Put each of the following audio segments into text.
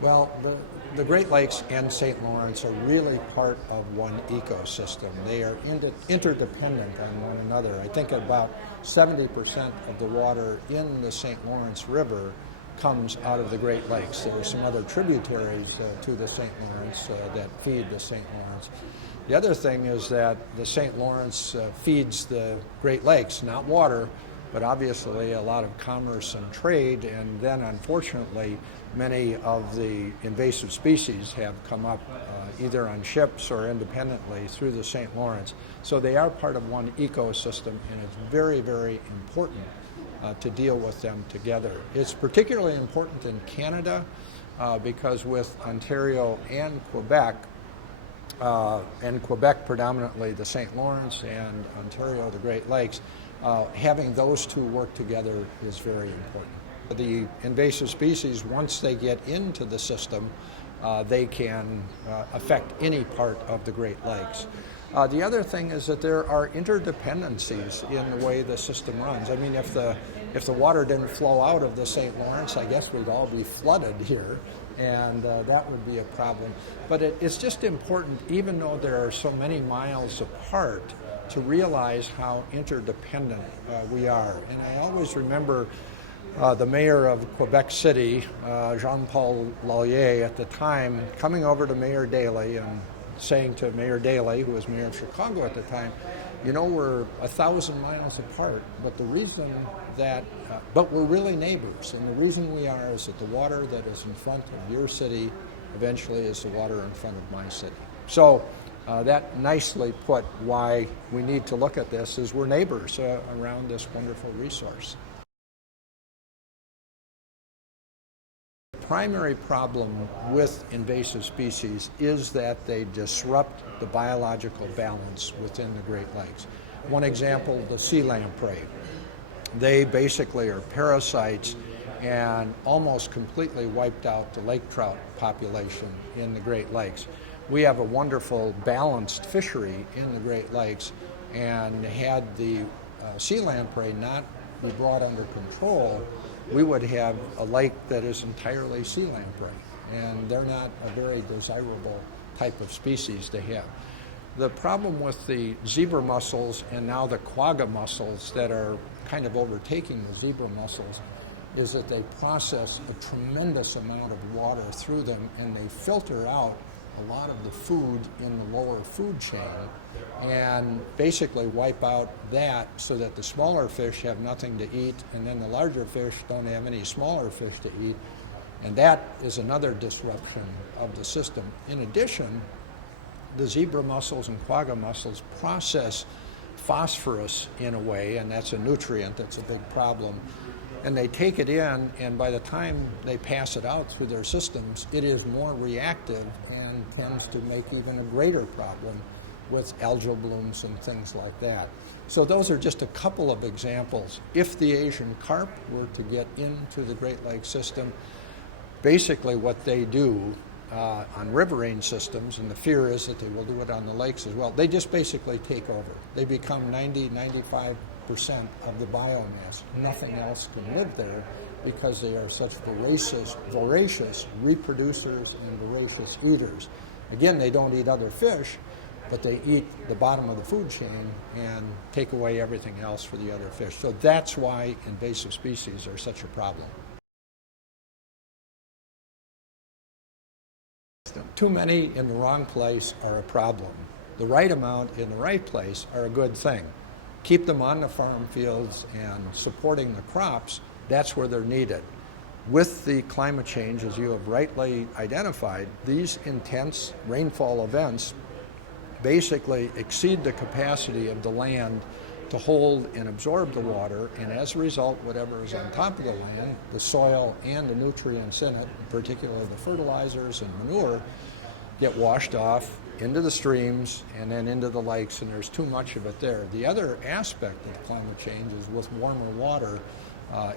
Well, the Great Lakes and St. Lawrence are really part of one ecosystem. They are interdependent on one another. I think about 70% of the water in the St. Lawrence River comes out of the Great Lakes. There are some other tributaries to the St. Lawrence that feed the St. Lawrence. The other thing is that the St. Lawrence feeds the Great Lakes, not water, but obviously a lot of commerce and trade, and then unfortunately many of the invasive species have come up either on ships or independently through the St. Lawrence. So they are part of one ecosystem, and it's very, very important to deal with them together. It's particularly important in Canada because with Ontario and Quebec predominantly the St. Lawrence and Ontario, the Great Lakes, having those two work together is very important. The invasive species, once they get into the system, they can affect any part of the Great Lakes. The other thing is that there are interdependencies in the way the system runs. I mean, if the water didn't flow out of the St. Lawrence, I guess we'd all be flooded here, and that would be a problem. But it's just important, even though there are so many miles apart, to realize how interdependent we are. And I always remember the mayor of Quebec City, Jean-Paul Lallier, at the time, coming over to Mayor Daley and saying to Mayor Daley, who was mayor of Chicago at the time, you know, we're 1,000 miles apart, but the reason that, but we're really neighbors, and the reason we are is that the water that is in front of your city eventually is the water in front of my city. So that nicely put why we need to look at this is we're neighbors around this wonderful resource. The primary problem with invasive species is that they disrupt the biological balance within the Great Lakes. One example, the sea lamprey. They basically are parasites and almost completely wiped out the lake trout population in the Great Lakes. We have a wonderful balanced fishery in the Great Lakes, and had the sea lamprey not be brought under control, we would have a lake that is entirely sea lamprey, and they're not a very desirable type of species to have. The problem with the zebra mussels and now the quagga mussels that are kind of overtaking the zebra mussels is that they process a tremendous amount of water through them, and they filter out a lot of the food in the lower food chain and basically wipe out that so that the smaller fish have nothing to eat, and then the larger fish don't have any smaller fish to eat, and that is another disruption of the system. In addition, the zebra mussels and quagga mussels process phosphorus in a way, and that's a nutrient that's a big problem. And they take it in, and by the time they pass it out through their systems, it is more reactive and tends to make even a greater problem with algal blooms and things like that. So those are just a couple of examples. If the Asian carp were to get into the Great Lakes system, basically what they do on riverine systems, and the fear is that they will do it on the lakes as well, they just basically take over. They become 95% of the biomass. Nothing else can live there because they are such voracious reproducers and voracious eaters. Again, they don't eat other fish, but they eat the bottom of the food chain and take away everything else for the other fish. So that's why invasive species are such a problem. Too many in the wrong place are a problem. The right amount in the right place are a good thing. Keep them on the farm fields and supporting the crops, that's where they're needed. With the climate change, as you have rightly identified, these intense rainfall events basically exceed the capacity of the land to hold and absorb the water, and as a result, whatever is on top of the land, the soil and the nutrients in it, particularly the fertilizers and manure, get washed off into the streams and then into the lakes, and there's too much of it there. The other aspect of climate change is with warmer water,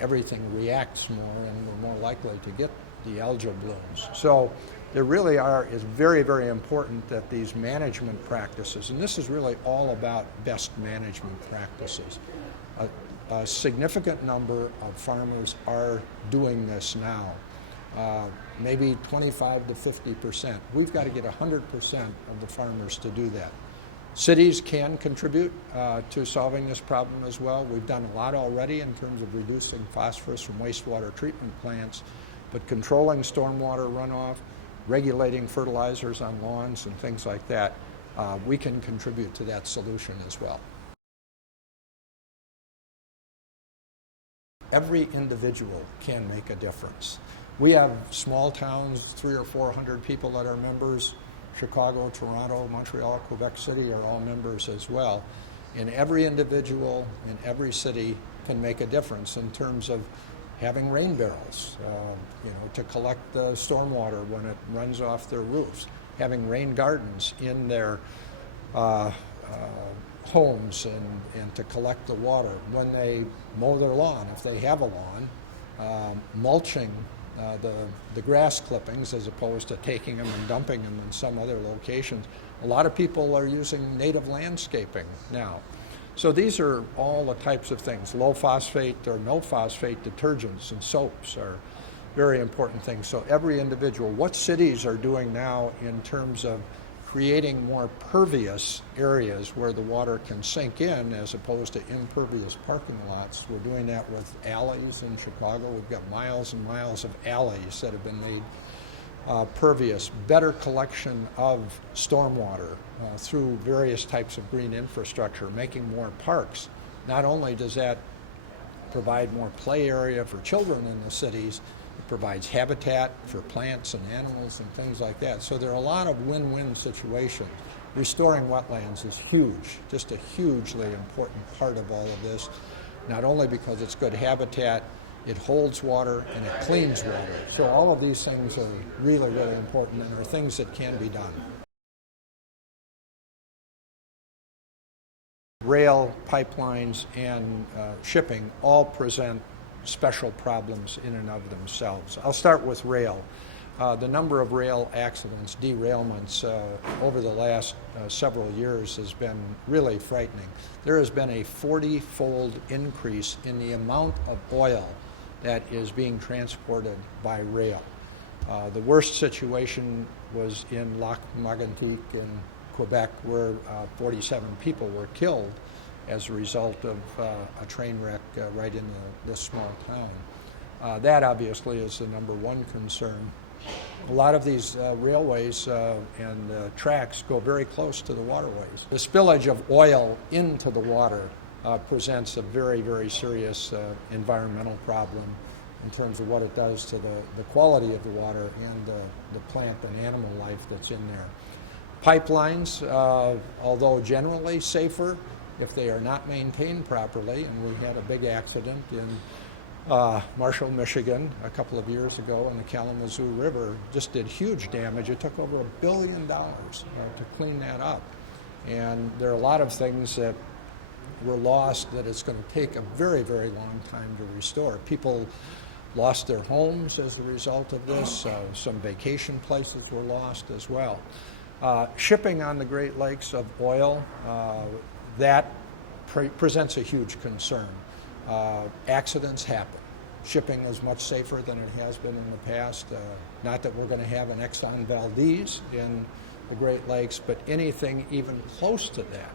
everything reacts more and we're more likely to get the algal blooms. So there really is very, very important that these management practices, and this is really all about best management practices. A significant number of farmers are doing this now. maybe 25 to 50%. We've got to get 100% of the farmers to do that. Cities can contribute to solving this problem as well. We've done a lot already in terms of reducing phosphorus from wastewater treatment plants, but controlling stormwater runoff, regulating fertilizers on lawns and things like that, we can contribute to that solution as well. Every individual can make a difference. We have small towns, 300 or 400 people that are members. Chicago, Toronto, Montreal, Quebec City are all members as well. And every individual in every city can make a difference in terms of having rain barrels, to collect the stormwater when it runs off their roofs, having rain gardens in their homes and to collect the water when they mow their lawn, if they have a lawn, mulching the grass clippings as opposed to taking them and dumping them in some other locations. A lot of people are using native landscaping now. So these are all the types of things. Low phosphate or no phosphate detergents and soaps are very important things. So every individual, what cities are doing now in terms of creating more pervious areas where the water can sink in as opposed to impervious parking lots. We're doing that with alleys in Chicago. We've got miles and miles of alleys that have been made pervious. Better collection of stormwater through various types of green infrastructure, making more parks. Not only does that provide more play area for children in the cities, provides habitat for plants and animals and things like that. So there are a lot of win-win situations. Restoring wetlands is huge, just a hugely important part of all of this, not only because it's good habitat, it holds water and it cleans water. So all of these things are really, really important and are things that can be done. Rail, pipelines, and shipping all present special problems in and of themselves. I'll start with rail. The number of rail accidents, derailments over the last several years has been really frightening. There has been a 40-fold increase in the amount of oil that is being transported by rail. The worst situation was in Lac Mégantic in Quebec, where 47 people were killed as a result of a train wreck right in this small town. That obviously is the number one concern. A lot of these railways and tracks go very close to the waterways. The spillage of oil into the water presents a very, very serious environmental problem in terms of what it does to the quality of the water and the plant and animal life that's in there. Pipelines, although generally safer, if they are not maintained properly, and we had a big accident in Marshall, Michigan a couple of years ago, and the Kalamazoo River just did huge damage. It took over $1 billion to clean that up. And there are a lot of things that were lost that it's going to take a very, very long time to restore. People lost their homes as a result of this. Some vacation places were lost as well. Shipping on the Great Lakes of oil, that presents a huge concern. Accidents happen. Shipping is much safer than it has been in the past. Not that we're going to have an Exxon Valdez in the Great Lakes, but anything even close to that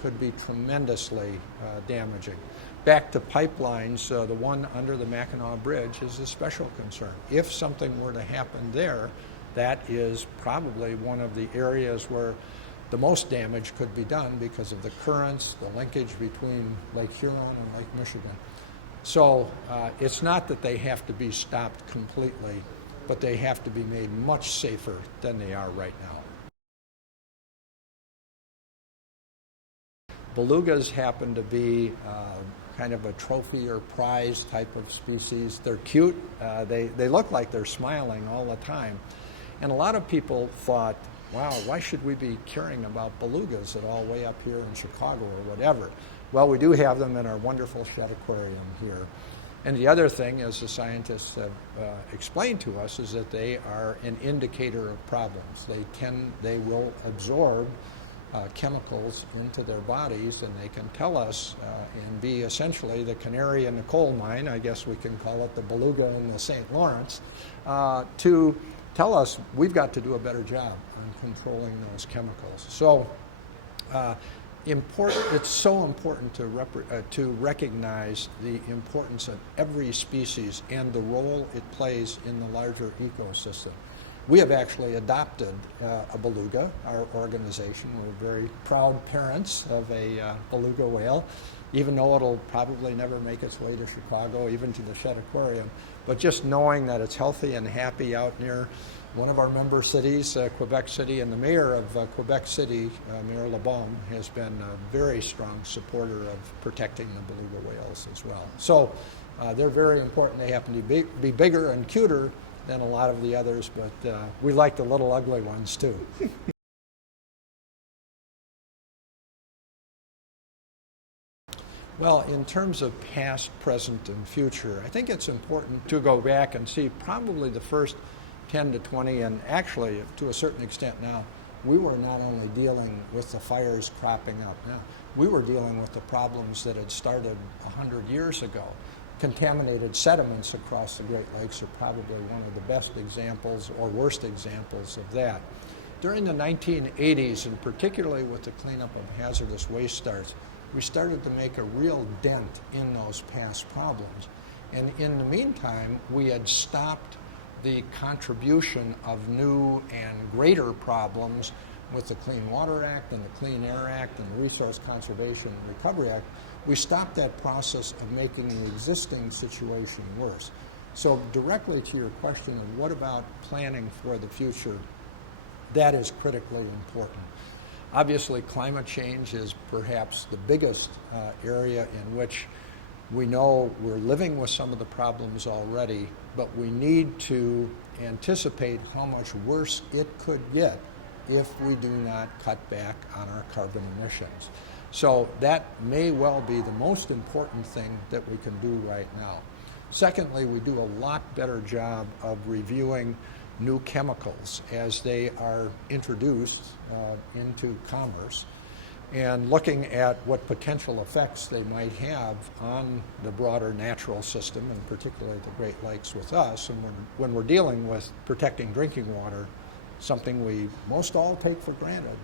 could be tremendously damaging. Back to pipelines, the one under the Mackinac Bridge is a special concern. If something were to happen there, that is probably one of the areas where the most damage could be done because of the currents, the linkage between Lake Huron and Lake Michigan. So it's not that they have to be stopped completely, but they have to be made much safer than they are right now. Belugas happen to be kind of a trophy or prize type of species. They're cute. They look like they're smiling all the time. And a lot of people thought, wow, why should we be caring about belugas at all way up here in Chicago or whatever? Well, we do have them in our wonderful shed aquarium here. And the other thing, as the scientists have explained to us, is that they are an indicator of problems. They will absorb chemicals into their bodies, and they can tell us and be essentially the canary in the coal mine, I guess we can call it the beluga in the St. Lawrence, to tell us we've got to do a better job on controlling those chemicals. So it's so important to recognize the importance of every species and the role it plays in the larger ecosystem. We have actually adopted a beluga, our organization. We're very proud parents of a beluga whale, even though it'll probably never make its way to Chicago, even to the Shedd Aquarium. But just knowing that it's healthy and happy out near one of our member cities, Quebec City, and the mayor of Quebec City, Mayor LeBaume, has been a very strong supporter of protecting the beluga whales as well. So they're very important. They happen to be bigger and cuter than a lot of the others, but we like the little ugly ones too. Well, in terms of past, present, and future, I think it's important to go back and see probably the first 10 to 20, and actually to a certain extent now, we were not only dealing with the fires cropping up now, we were dealing with the problems that had started 100 years ago. Contaminated sediments across the Great Lakes are probably one of the best examples or worst examples of that. During the 1980s, and particularly with the cleanup of hazardous waste starts, we started to make a real dent in those past problems. And in the meantime, we had stopped the contribution of new and greater problems with the Clean Water Act and the Clean Air Act and the Resource Conservation and Recovery Act. We stopped that process of making the existing situation worse. So directly to your question of what about planning for the future, that is critically important. Obviously, climate change is perhaps the biggest area in which we know we're living with some of the problems already, but we need to anticipate how much worse it could get if we do not cut back on our carbon emissions. So that may well be the most important thing that we can do right now. Secondly, we do a lot better job of reviewing new chemicals as they are introduced into commerce and looking at what potential effects they might have on the broader natural system, and particularly the Great Lakes with us. And when we're dealing with protecting drinking water, something we most all take for granted,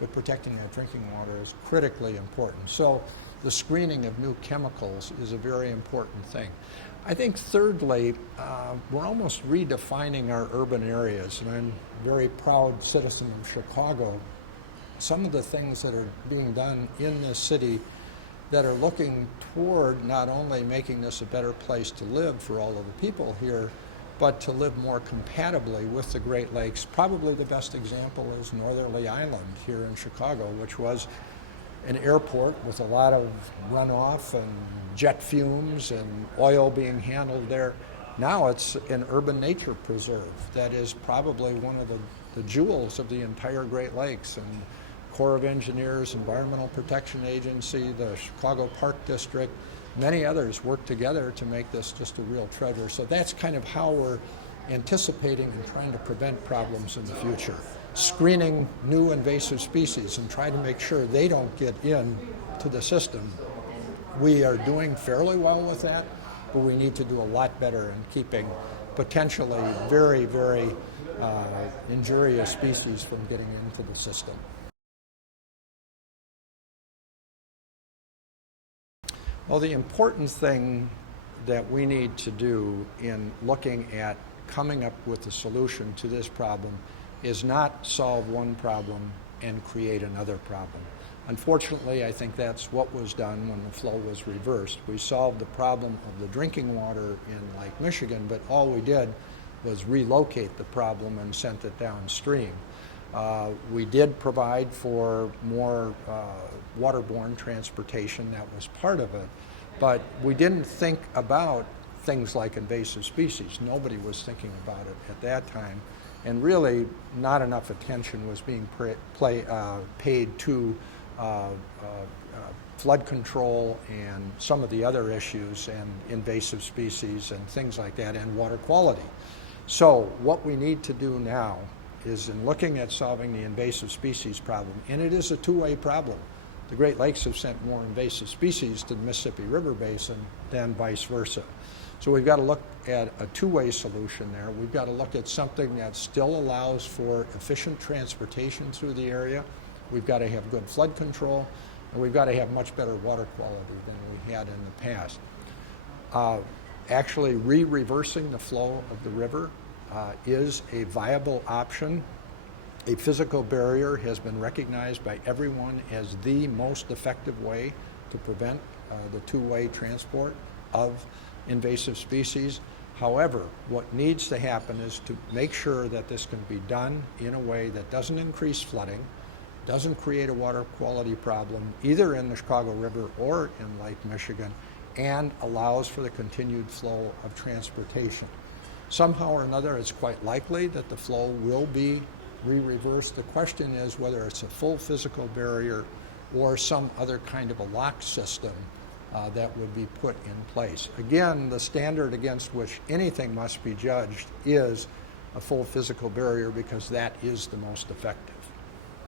but protecting that drinking water is critically important. So the screening of new chemicals is a very important thing. I think thirdly, we're almost redefining our urban areas, and I'm a very proud citizen of Chicago. Some of the things that are being done in this city that are looking toward not only making this a better place to live for all of the people here, but to live more compatibly with the Great Lakes. Probably the best example is Northerly Island here in Chicago, which was an airport with a lot of runoff and jet fumes and oil being handled there. Now it's an urban nature preserve that is probably one of the jewels of the entire Great Lakes. And Corps of Engineers, Environmental Protection Agency, the Chicago Park District, many others work together to make this just a real treasure. So that's kind of how we're anticipating and trying to prevent problems in the future. Screening new invasive species and trying to make sure they don't get into the system. We are doing fairly well with that, but we need to do a lot better in keeping potentially very, very injurious species from getting into the system. Well, the important thing that we need to do in looking at coming up with a solution to this problem is not solve one problem and create another problem. Unfortunately, I think that's what was done when the flow was reversed. We solved the problem of the drinking water in Lake Michigan, but all we did was relocate the problem and sent it downstream. We did provide for more waterborne transportation, that was part of it, but we didn't think about things like invasive species. Nobody was thinking about it at that time, and really not enough attention was being paid to flood control and some of the other issues and invasive species and things like that, and water quality. So what we need to do now is in looking at solving the invasive species problem, and it is a two-way problem. The Great Lakes have sent more invasive species to the Mississippi River Basin than vice versa. So we've got to look at a two-way solution there. We've got to look at something that still allows for efficient transportation through the area. We've got to have good flood control, and we've got to have much better water quality than we had in the past. Actually reversing the flow of the river is a viable option. A physical barrier has been recognized by everyone as the most effective way to prevent the two-way transport of invasive species. However, what needs to happen is to make sure that this can be done in a way that doesn't increase flooding, doesn't create a water quality problem either in the Chicago River or in Lake Michigan, and allows for the continued flow of transportation. Somehow or another, it's quite likely that the flow will be reversed. The question is whether it's a full physical barrier or some other kind of a lock system that would be put in place. Again, the standard against which anything must be judged is a full physical barrier because that is the most effective.